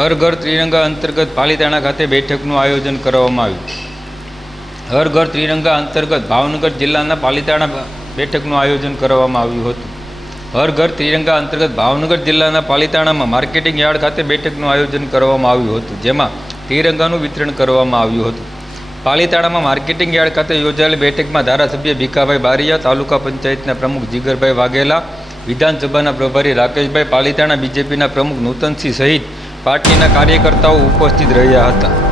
હર ઘર ત્રિરંગા અંતર્ગત પાલીતાણા ખાતે બેઠકનું આયોજન કરવામાં આવ્યું. હર ઘર ત્રિરંગા અંતર્ગત ભાવનગર જિલ્લાના પાલીતાણા બેઠકનું આયોજન કરવામાં આવ્યું હતું. હર ઘર ત્રિરંગા અંતર્ગત ભાવનગર જિલ્લાના પાલીતાણામાં માર્કેટિંગ યાર્ડ ખાતે બેઠકનું આયોજન કરવામાં આવ્યું હતું, જેમાં ત્રિરંગાનું વિતરણ કરવામાં આવ્યું હતું. પાલીતાણામાં માર્કેટિંગ યાર્ડ ખાતે યોજાયેલી બેઠકમાં ધારાસભ્ય ભીખાભાઈ બારિયા, તાલુકા પંચાયતના પ્રમુખ જીગરભાઈ વાઘેલા, વિધાનસભાના પ્રભારી રાકેશભાઈ, પાલીતાણા બીજેપીના પ્રમુખ નૂતનસિંહ સહિત પાર્ટીના કાર્યકર્તાઓ ઉપસ્થિત રહ્યા હતા.